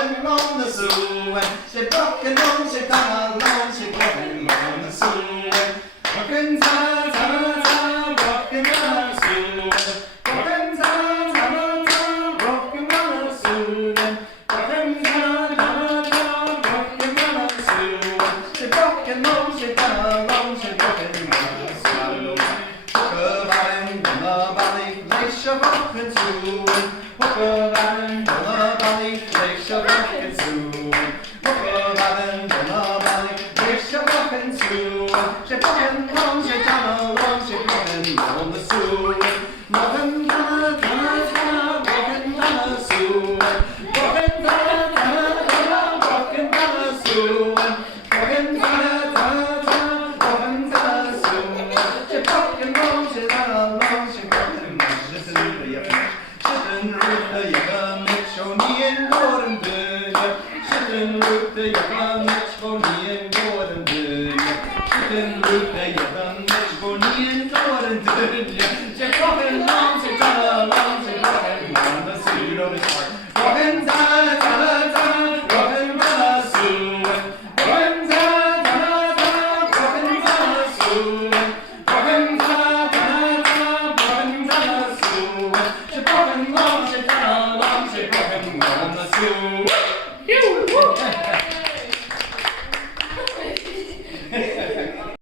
broken on the zoo. She broken on, she come along, she broken on the zoo. Broken ta ta ta, broken on the zoo. Broken ta ta ta, broken on the zoo. Broken ta ta ta, broken on the zoo. She broken on, she come along, she broken on the zoo. Broken on the valley, place your broken zoo. Broken on the valley, place your broken zoo. Broken on the valley, place your broken zoo. She broken on, she come along, she broken on the zoo. Broken ta ta ta, broken on the zoo. Broken ta ta ta, broken on the zoo. Broken ta ta ta, broken on the zoo. She broken on, she come along, she broken on the zoo. Shitten route, you can make show me and Gordon good. Shitten route, you can make show me and Gordon good. Shitten route, you